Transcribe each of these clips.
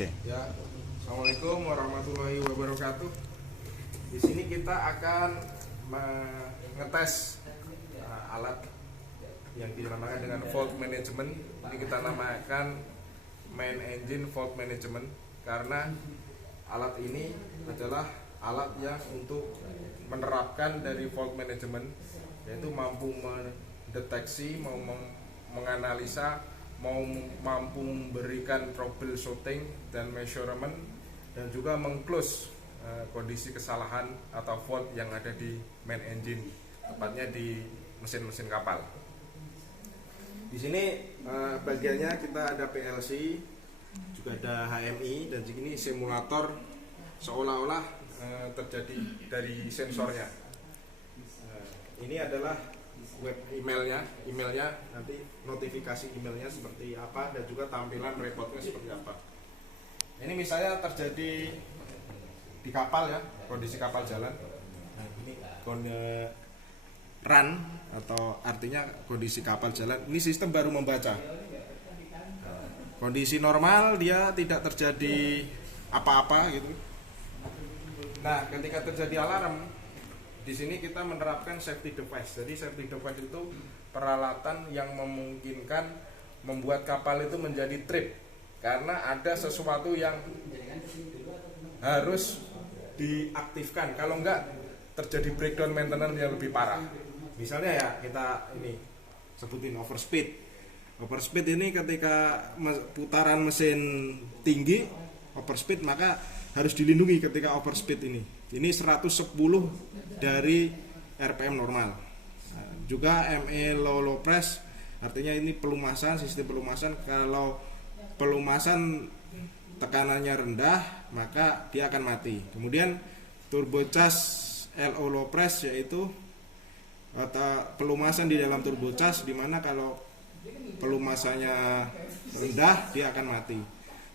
Oke. Ya, Assalamualaikum warahmatullahi wabarakatuh. Di sini kita akan mengetes alat yang dinamakan dengan fault management. Ini kita namakan main engine fault management karena alat ini adalah alat yang untuk menerapkan dari fault management, yaitu mampu mendeteksi, mau menganalisa, mampu memberikan troubleshooting dan measurement, dan juga mengclose kondisi kesalahan atau fault yang ada di main engine, tepatnya di mesin-mesin kapal. Di sini bagiannya kita ada PLC, juga ada HMI, dan di sini simulator seolah-olah terjadi dari sensornya. Ini adalah web emailnya nanti notifikasi emailnya seperti apa, dan juga tampilan repotnya seperti apa. Ini misalnya terjadi di kapal ya, kondisi kapal jalan. Nah, ini run atau artinya kondisi kapal jalan. Ini sistem baru membaca. Kondisi normal dia tidak terjadi apa-apa gitu. Nah, ketika terjadi alarm, di sini kita menerapkan safety device. Jadi safety device itu peralatan yang memungkinkan membuat kapal itu menjadi trip karena ada sesuatu yang harus diaktifkan. Kalau enggak terjadi breakdown maintenance yang lebih parah. Misalnya ya kita ini sebutin overspeed. Overspeed ini ketika putaran mesin tinggi overspeed, maka harus dilindungi ketika overspeed ini. Ini 110 dari RPM normal. Juga ME low press, artinya ini pelumasan, sistem pelumasan. Kalau pelumasan tekanannya rendah, maka dia akan mati. Kemudian turbocharge LO low press, yaitu pelumasan di dalam turbocharge, di mana kalau pelumasannya rendah dia akan mati.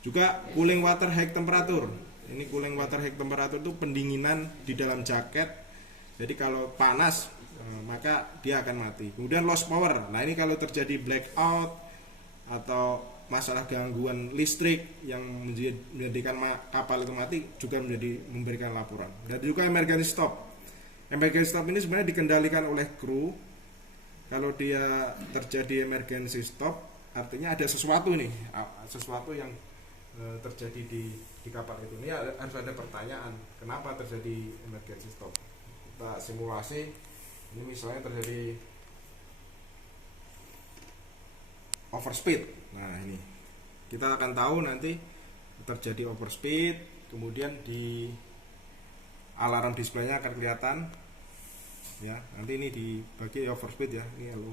Juga cooling water high temperature. Ini cooling water high temperature itu pendinginan di dalam jaket. Jadi kalau panas maka dia akan mati. Kemudian loss power. Nah, ini kalau terjadi blackout atau masalah gangguan listrik yang menjadikan kapal itu mati, juga memberikan laporan. Dan juga emergency stop. Emergency stop ini sebenarnya dikendalikan oleh kru. Kalau dia terjadi emergency stop, artinya ada sesuatu yang terjadi di kapal itu. Ini harus ada pertanyaan, kenapa terjadi emergency stop. Kita simulasi. Ini misalnya terjadi overspeed. Nah, ini kita akan tahu nanti terjadi overspeed, kemudian di alarm displaynya akan kelihatan ya. Nanti ini dibagi overspeed ya, ini LO.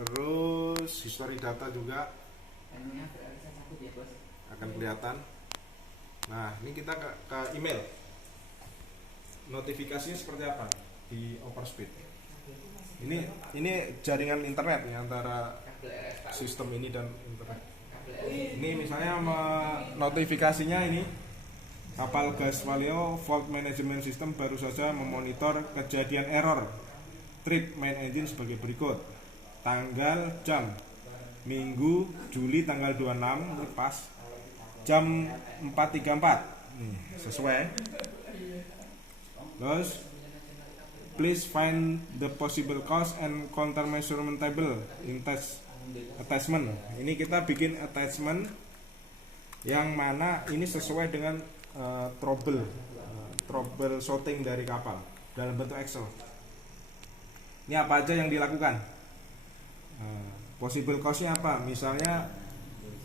Terus history data juga akan kelihatan. Nah, ini kita ke email. Notifikasinya seperti apa di overspeed? Ini jaringan internet ya, antara sistem ini dan internet. Ini misalnya notifikasinya ini, kapal gas Valeo Fault Management System baru saja memonitor kejadian error trip main engine sebagai berikut. Tanggal, jam, Minggu, Juli tanggal 26, ini pas jam 4.34. Sesuai. Terus please find the possible cause and countermeasurement table in test attachment. Ini kita bikin attachment yang mana ini sesuai dengan troubleshooting dari kapal dalam bentuk Excel. Ini apa aja yang dilakukan? Possible cause-nya apa? Misalnya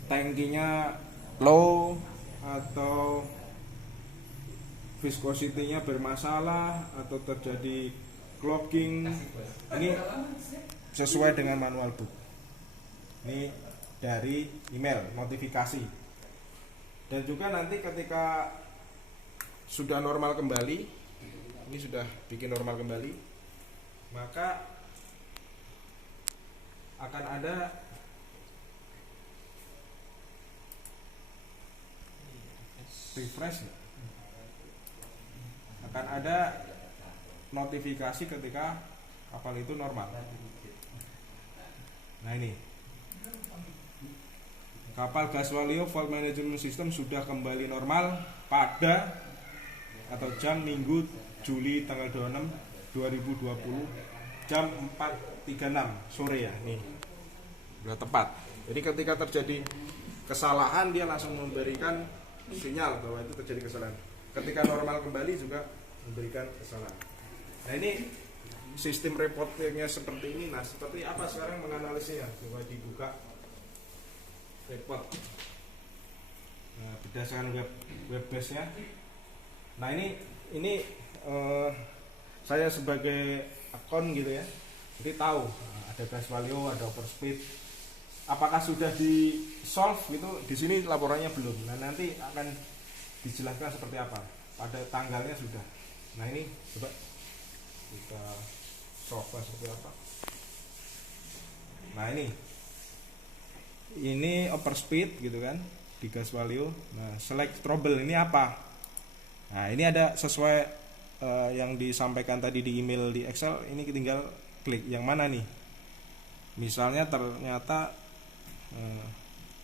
tangkinya low atau viscosity-nya bermasalah atau terjadi clogging. Ini sesuai dengan manual book. Ini dari email notifikasi. Dan juga nanti ketika sudah normal kembali, ini sudah bikin normal kembali, maka akan ada refresh, akan ada notifikasi ketika kapal itu normal. Nah, ini kapal Gas Waluyo fault management system sudah kembali normal pada atau jam Minggu Juli tanggal 26 2020 jam 4.36 sore ya, nih udah tepat. Jadi ketika terjadi kesalahan dia langsung memberikan sinyal bahwa itu terjadi kesalahan. Ketika normal kembali juga memberikan kesalahan. Nah ini sistem reportingnya seperti ini. Nah seperti apa sekarang menganalisisnya? Coba dibuka report. Nah, berdasarkan web base-nya. Nah ini saya sebagai akun gitu ya, jadi tahu ada gas Waluyo, ada overspeed. Apakah sudah di solve gitu? Di sini laporannya belum. Nah nanti akan dijelaskan seperti apa. Pada tanggalnya sudah. Nah ini coba kita coba seperti apa. Nah ini overspeed gitu kan di gas Waluyo. Nah select trouble ini apa? Nah ini ada sesuai yang disampaikan tadi di email di Excel. Ini tinggal klik yang mana nih. Misalnya ternyata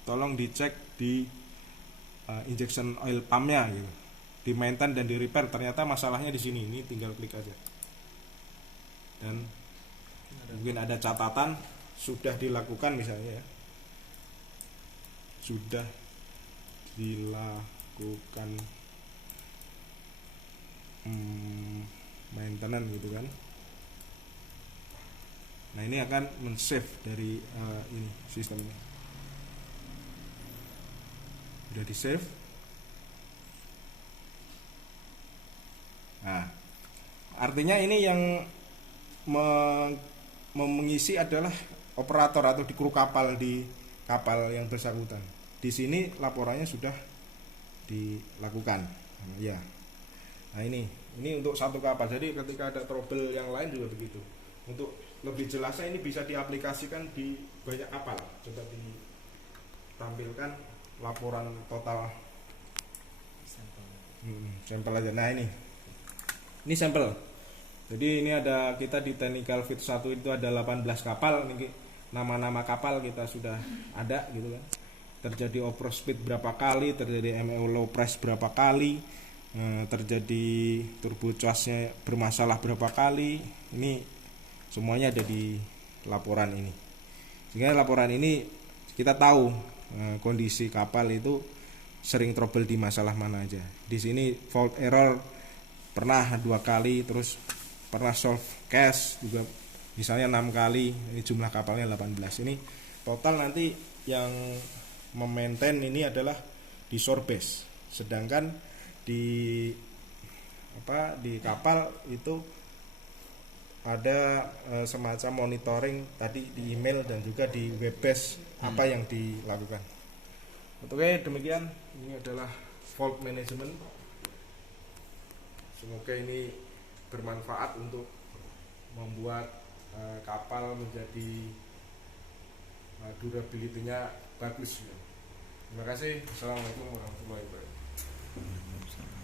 tolong dicek di injection oil pumpnya gitu, di maintain dan di repair. Ternyata masalahnya di sini. Ini tinggal klik aja. Dan mungkin ada catatan sudah dilakukan misalnya ya. Sudah dilakukan maintenance gitu kan. Nah ini akan men-save dari ini sistemnya. Udah di save. Nah artinya ini yang mengisi adalah operator atau di kru kapal, di kapal yang bersangkutan. Di sini laporannya sudah dilakukan. Ya. Nah ini untuk satu kapal. Jadi ketika ada trouble yang lain juga begitu. Untuk lebih jelasnya ini bisa diaplikasikan di banyak kapal. Coba ditampilkan laporan total sampel aja. Nah ini sampel. Jadi ini ada kita di technical fit 1 itu ada 18 kapal. Ini nama-nama kapal kita sudah ada gitu kan. Terjadi overspeed berapa kali, terjadi MEO low press berapa kali, terjadi turbo charge-nya bermasalah berapa kali. Ini semuanya ada di laporan ini. Sehingga laporan ini kita tahu kondisi kapal itu sering trouble di masalah mana aja. Di sini fault error pernah 2 kali, terus pernah solve case juga misalnya 6 kali. Ini jumlah kapalnya 18. Ini total nanti yang memaintain ini adalah di shore base. Sedangkan di kapal itu ada semacam monitoring tadi di email dan juga di web base apa yang dilakukan. Oke, demikian ini adalah fault management. Semoga ini bermanfaat untuk membuat kapal menjadi durability-nya bagus. Terima kasih. Assalamualaikum warahmatullahi wabarakatuh.